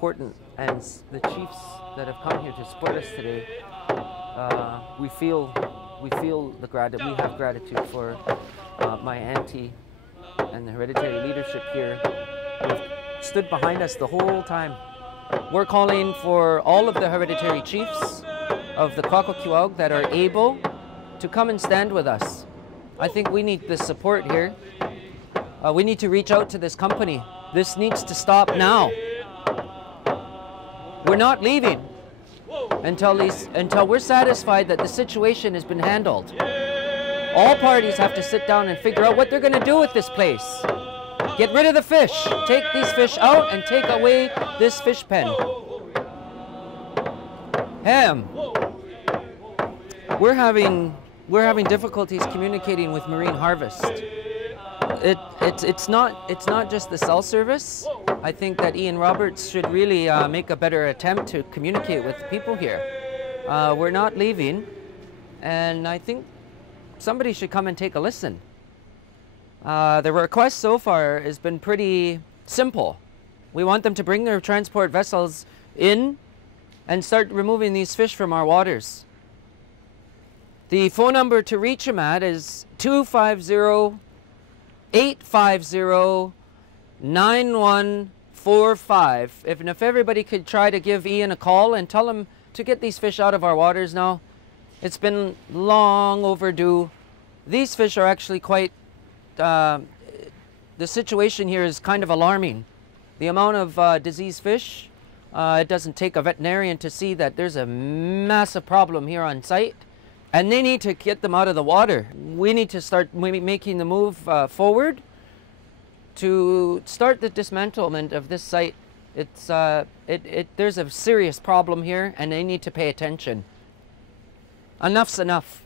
important, and the chiefs that have come here to support us today, we feel the gratitude. We have gratitude for my auntie and the hereditary leadership here who've stood behind us the whole time. We're calling for all of the hereditary chiefs of the Kwakwaka'wakw that are able to come and stand with us. I think we need the support here. We need to reach out to this company. This needs to stop now. We're not leaving until we're satisfied that the situation has been handled. All parties have to sit down and figure out what they're going to do with this place. Get rid of the fish. Take these fish out and take away this fish pen. We're having difficulties communicating with Marine Harvest. It's not just the cell service. I think that Ian Roberts should really make a better attempt to communicate with the people here. We're not leaving, and I think somebody should come and take a listen. The request so far has been pretty simple. We want them to bring their transport vessels in and start removing these fish from our waters. The phone number to reach them at is 250-850-9145. If everybody could try to give Ian a call and tell him to get these fish out of our waters now. It's been long overdue. These fish are actually quite, the situation here is kind of alarming. The amount of diseased fish, it doesn't take a veterinarian to see that there's a massive problem here on site. And they need to get them out of the water. We need to start making the move forward to start the dismantlement of this site. There's a serious problem here, and they need to pay attention. Enough's enough.